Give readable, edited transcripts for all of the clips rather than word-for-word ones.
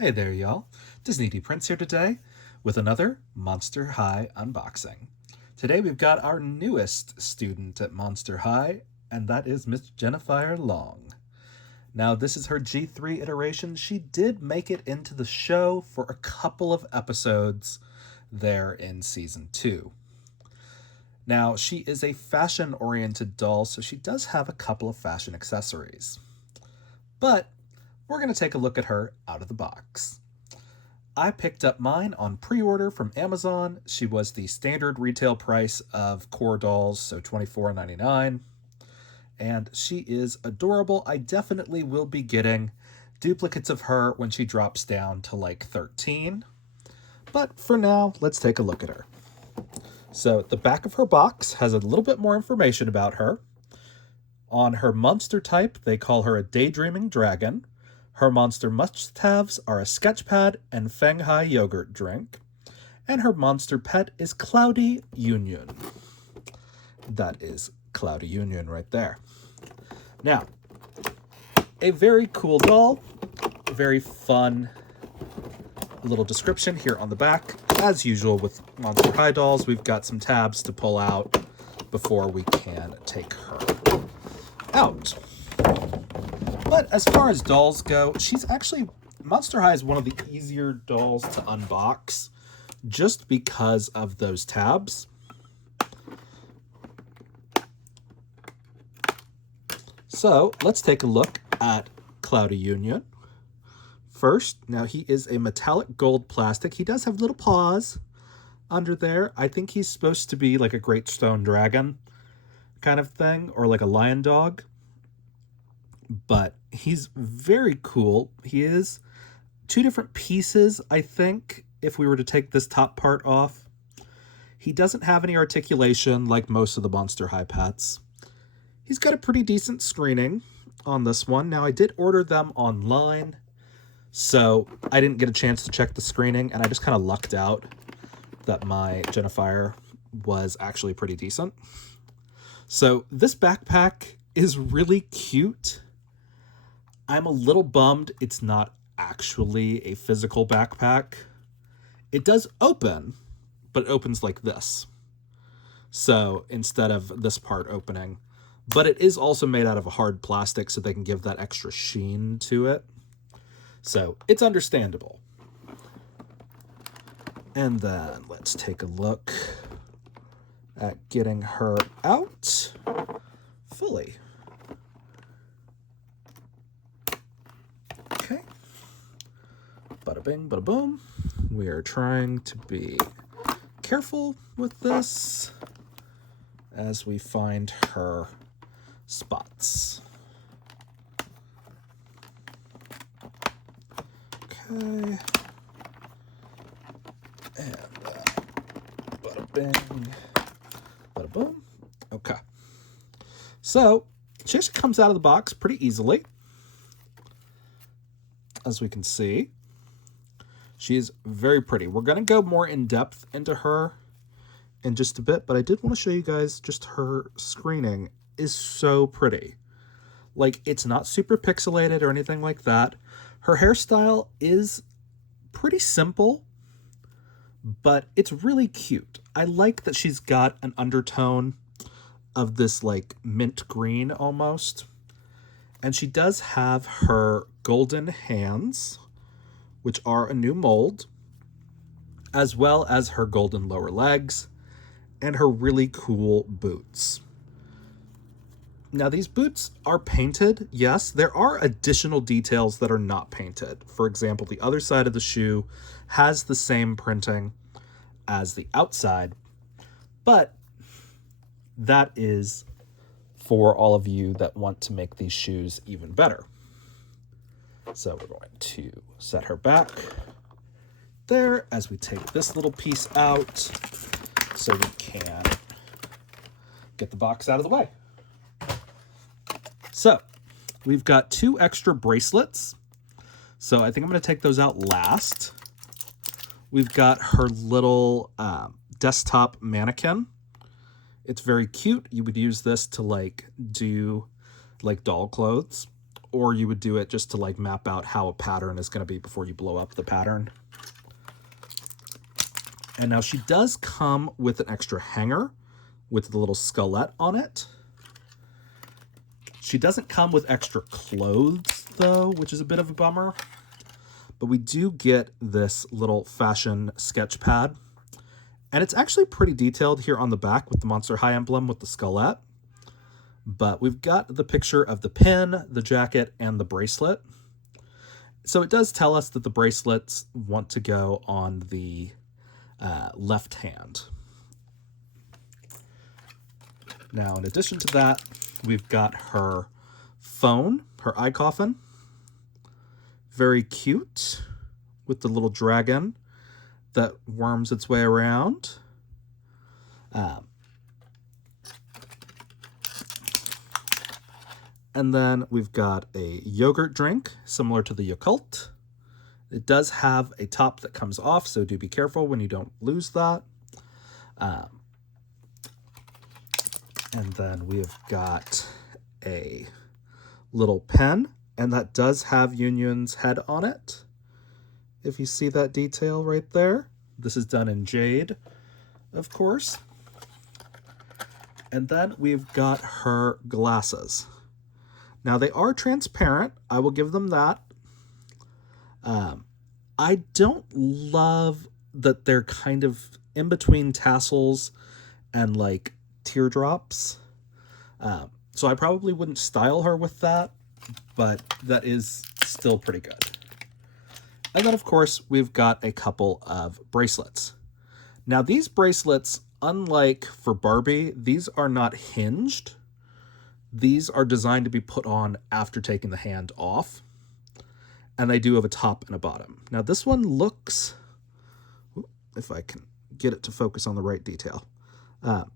Hey there, y'all. Disney D Prince here today with another Monster High unboxing. Today we've got our newest student at Monster High, and that is Miss Jinafire Long. Now, this is her G3 iteration. She did make it into the show for a couple of episodes there in season 2. Now, she is a fashion oriented doll, so she does have a couple of fashion accessories. But we're going to take a look at her out of the box. I picked up mine on pre-order from Amazon. She was the standard retail price of core dolls, so $24.99. And she is adorable. I definitely will be getting duplicates of her when she drops down to like 13. But for now, let's take a look at her. So the back of her box has a little bit more information about her. On her monster type, they call her a daydreaming dragon. Her monster must-haves are a sketchpad and Fenghai yogurt drink. And her monster pet is Cloudy Union. That is Cloudy Union right there. Now, a very cool doll, very fun little description here on the back. As usual with Monster High dolls, we've got some tabs to pull out before we can take her out. But as far as dolls go, Monster High is one of the easier dolls to unbox just because of those tabs. So let's take a look at Cloudy Union. First, now he is a metallic gold plastic. He does have little paws under there. I think he's supposed to be like a great stone dragon kind of thing, or like a lion dog. But he's very cool. He is 2 different pieces, I think, if we were to take this top part off. He doesn't have any articulation like most of the Monster High pets. He's got a pretty decent screening on this one. Now, I did order them online, so I didn't get a chance to check the screening, and I just kind of lucked out that my Jinafire was actually pretty decent. So this backpack is really cute. I'm a little bummed it's not actually a physical backpack. It does open, but it opens like this. So instead of this part opening, but it is also made out of a hard plastic so they can give that extra sheen to it. So it's understandable. And then let's take a look at getting her out fully. Okay. Bada bing, bada boom. We are trying to be careful with this as we find her spots. Okay. And bada bing, bada boom. Okay. So she actually comes out of the box pretty easily. As we can see, she is very pretty. We're going to go more in depth into her in just a bit, but I did want to show you guys just her screening is so pretty. Like, it's not super pixelated or anything like that. Her hairstyle is pretty simple, but it's really cute. I like that she's got an undertone of this like mint green almost. And she does have her golden hands, which are a new mold, as well as her golden lower legs and her really cool boots. Now, these boots are painted, yes. There are additional details that are not painted. For example, the other side of the shoe has the same printing as the outside, but that is for all of you that want to make these shoes even better. So we're going to set her back there as we take this little piece out so we can get the box out of the way. So we've got 2 extra bracelets. So I think I'm going to take those out last. We've got her little desktop mannequin. It's very cute. You would use this to like do like doll clothes, or you would do it just to like map out how a pattern is going to be before you blow up the pattern. And now she does come with an extra hanger with the little skullette on it. She doesn't come with extra clothes though, which is a bit of a bummer. But we do get this little fashion sketch pad. And it's actually pretty detailed here on the back with the Monster High emblem with the skullette. But we've got the picture of the pin, the jacket, and the bracelet. So it does tell us that the bracelets want to go on the left hand. Now, in addition to that, we've got her phone, her eye coffin. Very cute, with the little dragon that worms its way around. And then we've got a yogurt drink, similar to the Yakult. It does have a top that comes off, so do be careful when you don't lose that. And then we've got a little pen, and that does have Yun-Yun's head on it. If you see that detail right there. This is done in jade, of course. And then we've got her glasses. Now, they are transparent. I will give them that. I don't love that they're kind of in between tassels and like teardrops. So I probably wouldn't style her with that, but that is still pretty good. And then, of course, we've got a couple of bracelets. Now, these bracelets, unlike for Barbie, these are not hinged. These are designed to be put on after taking the hand off. And they do have a top and a bottom. Now, this one looks, if I can get it to focus on the right detail,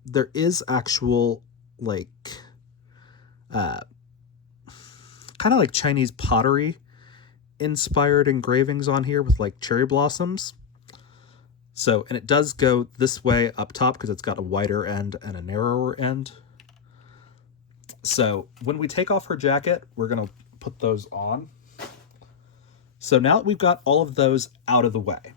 there is actual, like, kind of like Chinese pottery inspired engravings on here with like cherry blossoms. So, and it does go this way up top because it's got a wider end and a narrower end. So when we take off her jacket, we're going to put those on. So now that we've got all of those out of the way.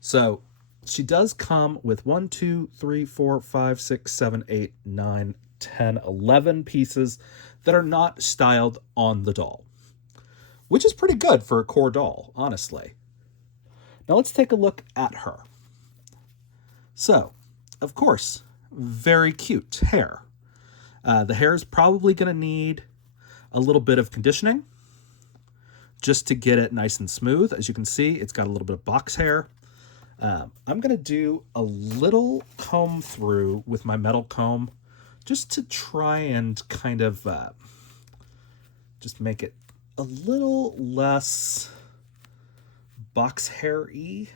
So she does come with 1, 2, 3, 4, 5, 6, 7, 8, 9, 10, 11 pieces that are not styled on the doll, which is pretty good for a core doll, honestly. Now let's take a look at her. So, of course, very cute hair. The hair is probably going to need a little bit of conditioning just to get it nice and smooth. As you can see, it's got a little bit of box hair. I'm going to do a little comb through with my metal comb just to try and kind of just make it a little less box hair-y.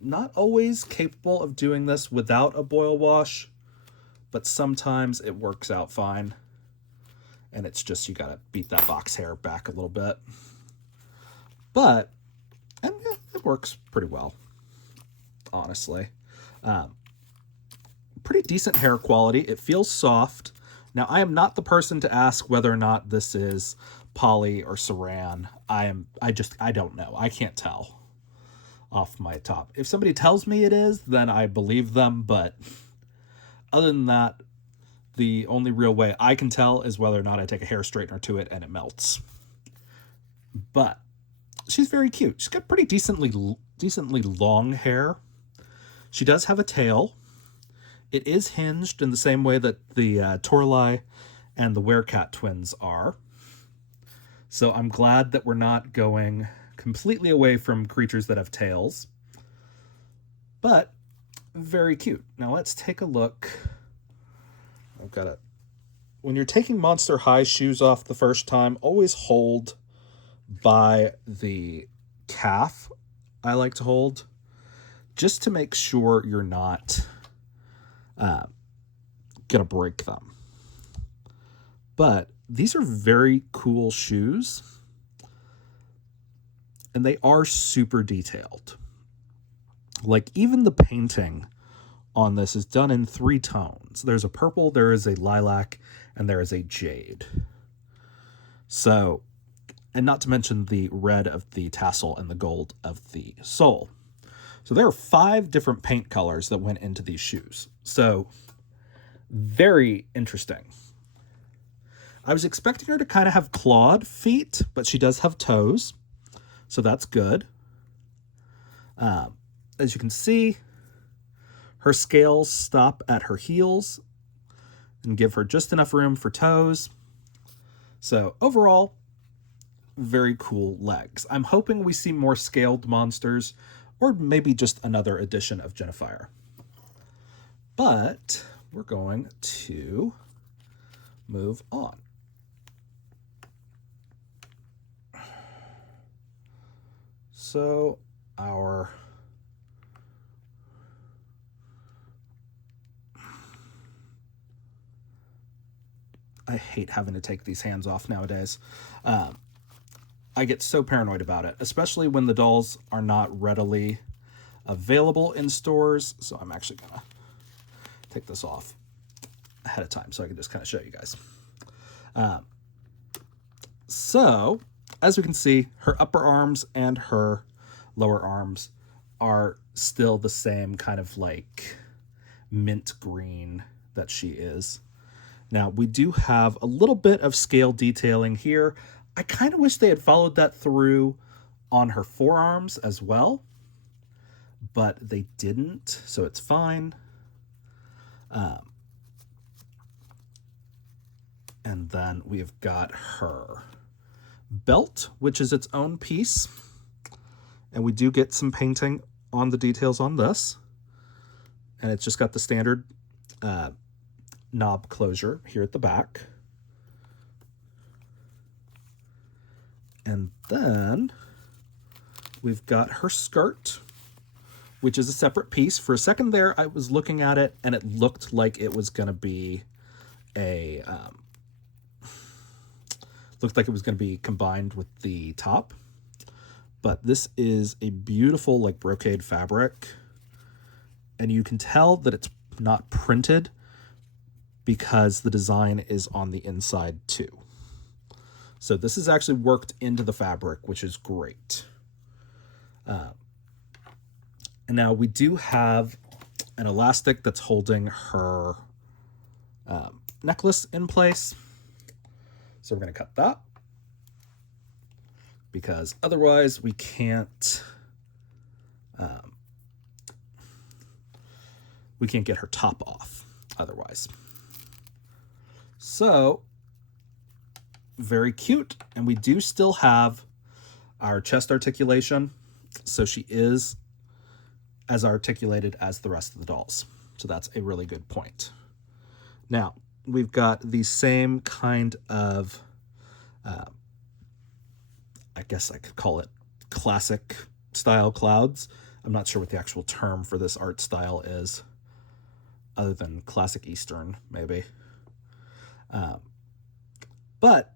Not always capable of doing this without a boil wash, but sometimes it works out fine. And it's just, you gotta beat that box hair back a little bit. But, and yeah, it works pretty well, honestly. Pretty decent hair quality. It feels soft. Now, I am not the person to ask whether or not this is poly or saran. I don't know. I can't tell off my top. If somebody tells me it is, then I believe them, but other than that, the only real way I can tell is whether or not I take a hair straightener to it and it melts. But she's very cute. She's got pretty decently long hair. She does have a tail. It is hinged in the same way that the Torlai and the Werecat twins are. So I'm glad that we're not going completely away from creatures that have tails. But very cute. Now let's take a look. I've got it. When you're taking Monster High shoes off the first time, always hold by the calf. I like to hold just to make sure you're not gonna break them. But these are very cool shoes, and they are super detailed. Like, even the painting on this is done in 3 tones. There's a purple, there is a lilac, and there is a jade. So, and not to mention the red of the tassel and the gold of the sole. So there are 5 different paint colors that went into these shoes. So very interesting. I was expecting her to kind of have clawed feet, but she does have toes. So that's good. As you can see, her scales stop at her heels and give her just enough room for toes. So overall, very cool legs. I'm hoping we see more scaled monsters, or maybe just another edition of Jinafire. But we're going to move on. So I hate having to take these hands off nowadays. I get so paranoid about it, especially when the dolls are not readily available in stores. So I'm actually going to take this off ahead of time so I can just kind of show you guys. So as we can see, her upper arms and her lower arms are still the same kind of like mint green that she is. Now, we do have a little bit of scale detailing here. I kind of wish they had followed that through on her forearms as well, but they didn't, so it's fine. And then we've got her belt, which is its own piece. And we do get some painting on the details on this. And it's just got the standard knob closure here at the back. And then we've got her skirt, which is a separate piece. For a second there, I was looking at it and it looked like it was going to be combined with the top. But this is a beautiful like brocade fabric. And you can tell that it's not printed because the design is on the inside too. So this is actually worked into the fabric, which is great. And now we do have an elastic that's holding her necklace in place. So we're going to cut that because otherwise we can't get her top off otherwise. So very cute. And we do still have our chest articulation. So she is as articulated as the rest of the dolls. So that's a really good point. Now, we've got the same kind of, I guess I could call it classic style clouds. I'm not sure what the actual term for this art style is, other than classic Eastern, maybe. But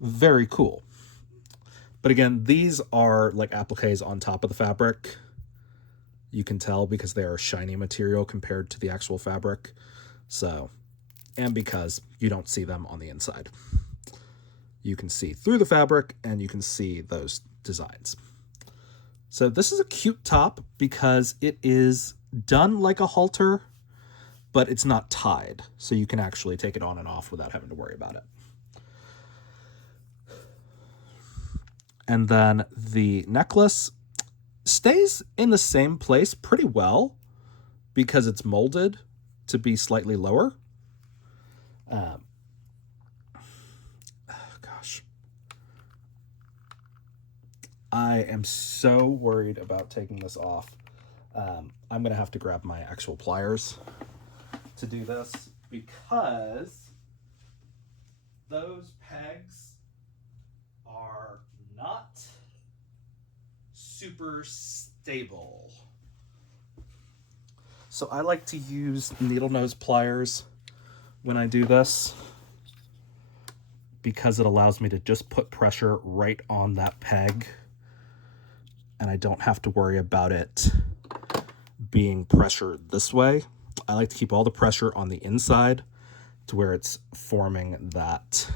very cool. But again, these are like appliques on top of the fabric. You can tell because they are shiny material compared to the actual fabric. So, and because you don't see them on the inside. You can see through the fabric and you can see those designs. So this is a cute top because it is done like a halter, but it's not tied. So you can actually take it on and off without having to worry about it. And then the necklace stays in the same place pretty well because it's molded to be slightly lower. Gosh. I am so worried about taking this off. I'm going to have to grab my actual pliers to do this because those pegs are not super stable. So I like to use needle nose pliers when I do this because it allows me to just put pressure right on that peg and I don't have to worry about it being pressured this way. I like to keep all the pressure on the inside to where it's forming that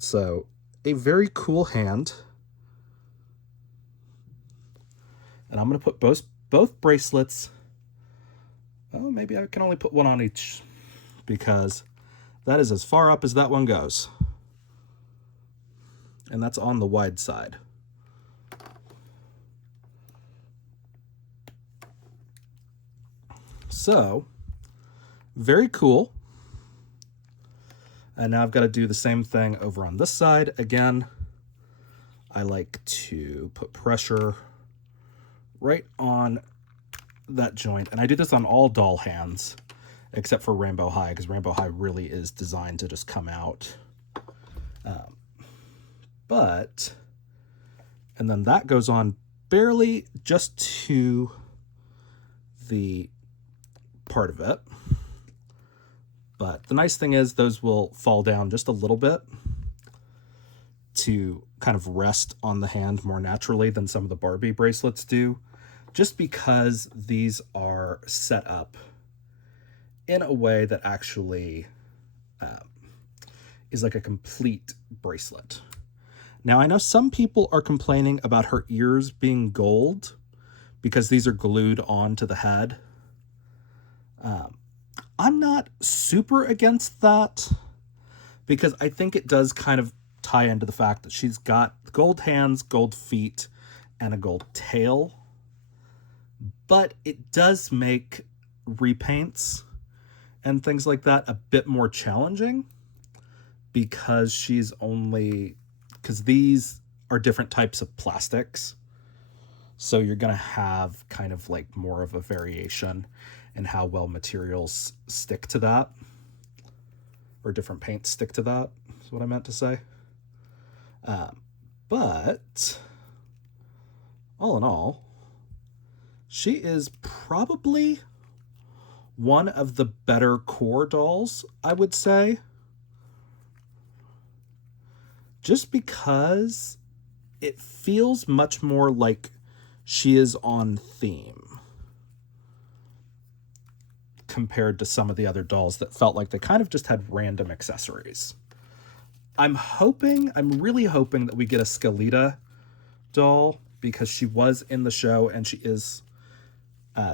So a very cool hand. And I'm going to put both bracelets. Oh, maybe I can only put one on each because that is as far up as that one goes. And that's on the wide side. So, very cool. And now I've got to do the same thing over on this side. Again, I like to put pressure right on that joint. And I do this on all doll hands, except for Rainbow High, because Rainbow High really is designed to just come out. And then that goes on barely just to the part of it. But the nice thing is those will fall down just a little bit to kind of rest on the hand more naturally than some of the Barbie bracelets do, just because these are set up in a way that actually is like a complete bracelet. Now, I know some people are complaining about her ears being gold because these are glued onto the head. I'm not super against that because I think it does kind of tie into the fact that she's got gold hands, gold feet, and a gold tail. But it does make repaints and things like that a bit more challenging because these are different types of plastics. So you're going to have kind of like more of a variation in how well materials stick to that, or different paints stick to that, is what I meant to say. But all in all, she is probably one of the better core dolls, I would say. Just because it feels much more like she is on theme compared to some of the other dolls that felt like they kind of just had random accessories. I'm really hoping that we get a Skeleta doll because she was in the show and she is,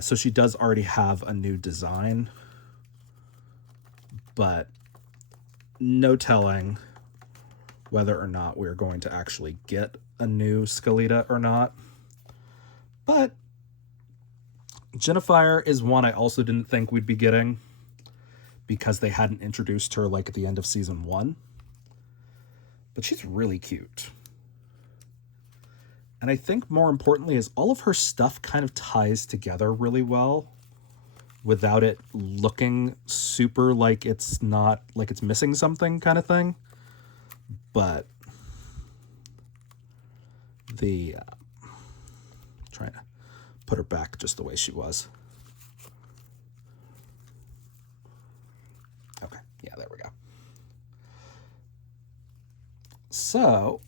so she does already have a new design, but no telling whether or not we're going to actually get a new Skeleta or not. But Jinafire is one I also didn't think we'd be getting because they hadn't introduced her like at the end of season 1. But she's really cute. And I think more importantly is all of her stuff kind of ties together really well without it looking super like it's missing something kind of thing. But trying to put her back just the way she was. Okay, yeah, there we go. So,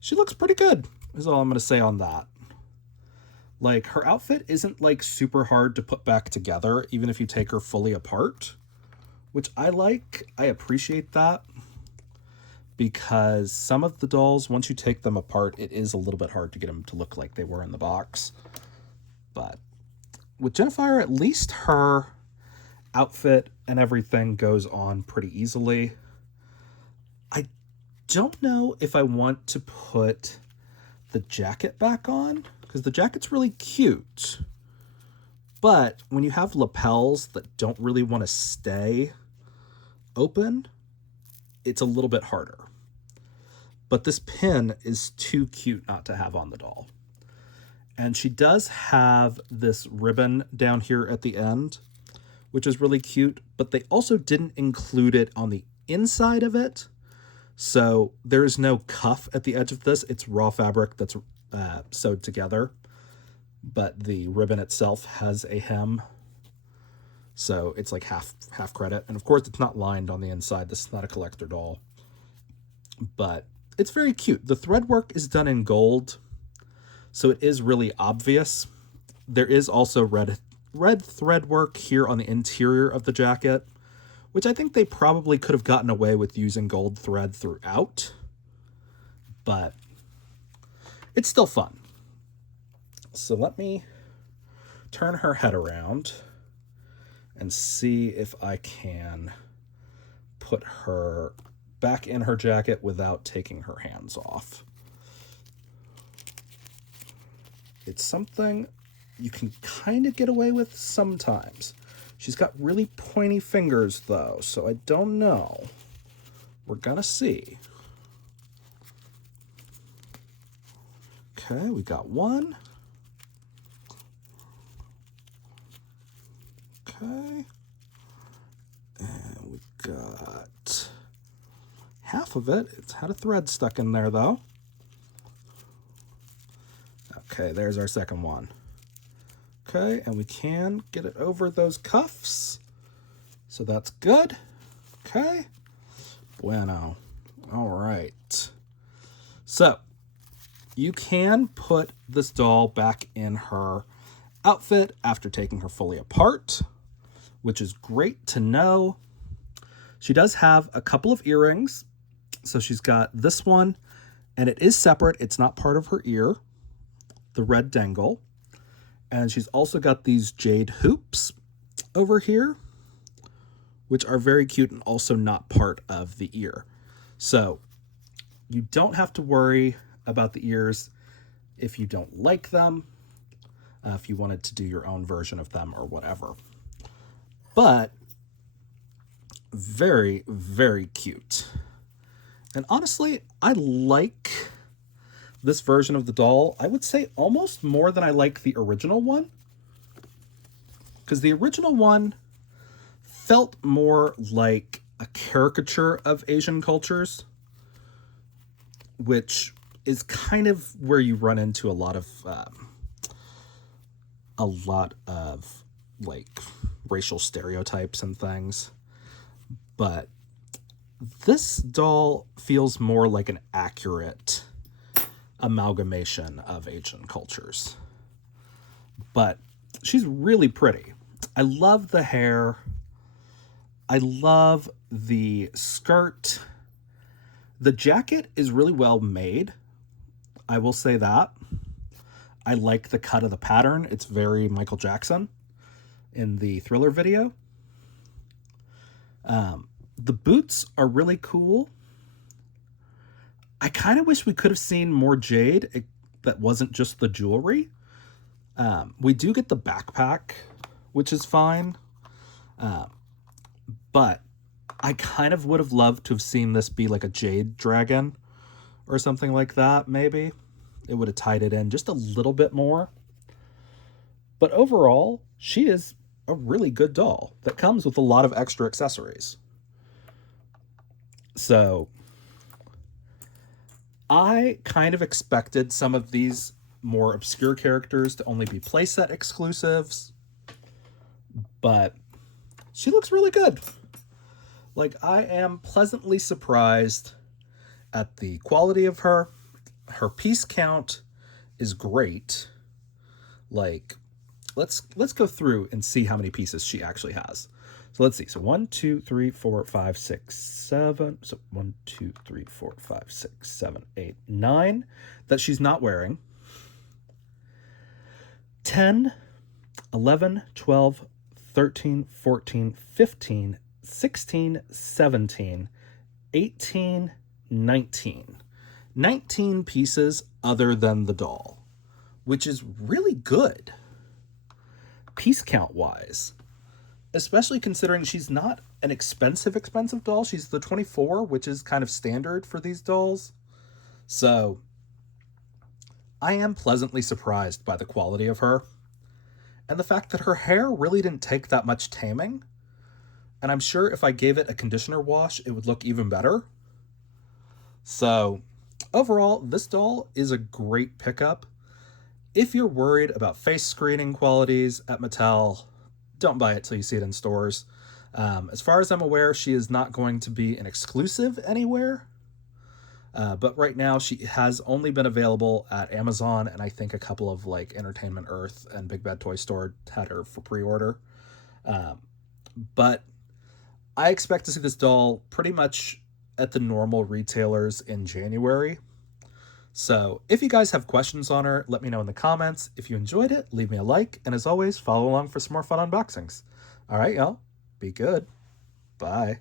she looks pretty good, is all I'm going to say on that. Like, her outfit isn't, like, super hard to put back together, even if you take her fully apart, which I like. I appreciate that, because some of the dolls, once you take them apart, it is a little bit hard to get them to look like they were in the box. But with Jinafire, at least her outfit and everything goes on pretty easily. I don't know if I want to put the jacket back on, because the jacket's really cute. But when you have lapels that don't really want to stay open, it's a little bit harder. But this pin is too cute not to have on the doll. And she does have this ribbon down here at the end, which is really cute, but they also didn't include it on the inside of it. So there is no cuff at the edge of this. It's raw fabric that's sewed together, but the ribbon itself has a hem. So it's like half credit. And of course it's not lined on the inside. This is not a collector doll, but it's very cute. The thread work is done in gold, so it is really obvious. There is also red thread work here on the interior of the jacket, which I think they probably could have gotten away with using gold thread throughout, but it's still fun. So let me turn her head around and see if I can put her back in her jacket without taking her hands off. It's something you can kind of get away with sometimes. She's got really pointy fingers, though, so I don't know. We're gonna see. Okay, we got one. Okay. And we got half of it. It's had a thread stuck in there, though. Okay, there's our second one. Okay, and we can get it over those cuffs. So that's good. Okay. Bueno. All right. So, you can put this doll back in her outfit after taking her fully apart, which is great to know. She does have a couple of earrings. So she's got this one, and it is separate. It's not part of her ear, the red dangle. And she's also got these jade hoops over here, which are very cute and also not part of the ear. So you don't have to worry about the ears if you don't like them, if you wanted to do your own version of them or whatever. But very, very cute. And honestly, I like this version of the doll, I would say almost more than I like the original one. Because the original one felt more like a caricature of Asian cultures, which is kind of where you run into a lot of like racial stereotypes and things. But this doll feels more like an accurate amalgamation of Asian cultures. But she's really pretty. I love the hair. I love the skirt. The jacket is really well made. I will say that. I like the cut of the pattern. It's very Michael Jackson in the Thriller video. The boots are really cool. I kind of wish we could have seen more jade that wasn't just the jewelry. We do get the backpack, which is fine. But I kind of would have loved to have seen this be like a jade dragon or something like that, maybe. It would have tied it in just a little bit more. But overall, she is a really good doll that comes with a lot of extra accessories. So I kind of expected some of these more obscure characters to only be playset exclusives, but she looks really good. Like, I am pleasantly surprised at the quality of her. Her piece count is great. Like, let's go through and see how many pieces she actually has. So let's see. So 1, 2, 3, 4, 5, 6, 7. So 1, 2, 3, 4, 5, 6, 7, 8, 9 that she's not wearing. 10, 11, 12, 13, 14, 15, 16, 17, 18, 19. 19 pieces other than the doll, which is really good piece count wise, especially considering she's not an expensive doll. She's the 24, which is kind of standard for these dolls. So I am pleasantly surprised by the quality of her and the fact that her hair really didn't take that much taming. And I'm sure if I gave it a conditioner wash, it would look even better. So overall, this doll is a great pickup. If you're worried about face screening qualities at Mattel, don't buy it till you see it in stores. As far as I'm aware, she is not going to be an exclusive anywhere. But right now, she has only been available at Amazon, and I think a couple of like Entertainment Earth and Big Bad Toy Store had her for pre-order. But I expect to see this doll pretty much at the normal retailers in January. So if you guys have questions on her, let me know in the comments. If you enjoyed it, leave me a like. And as always, follow along for some more fun unboxings. All right, y'all. Be good. Bye.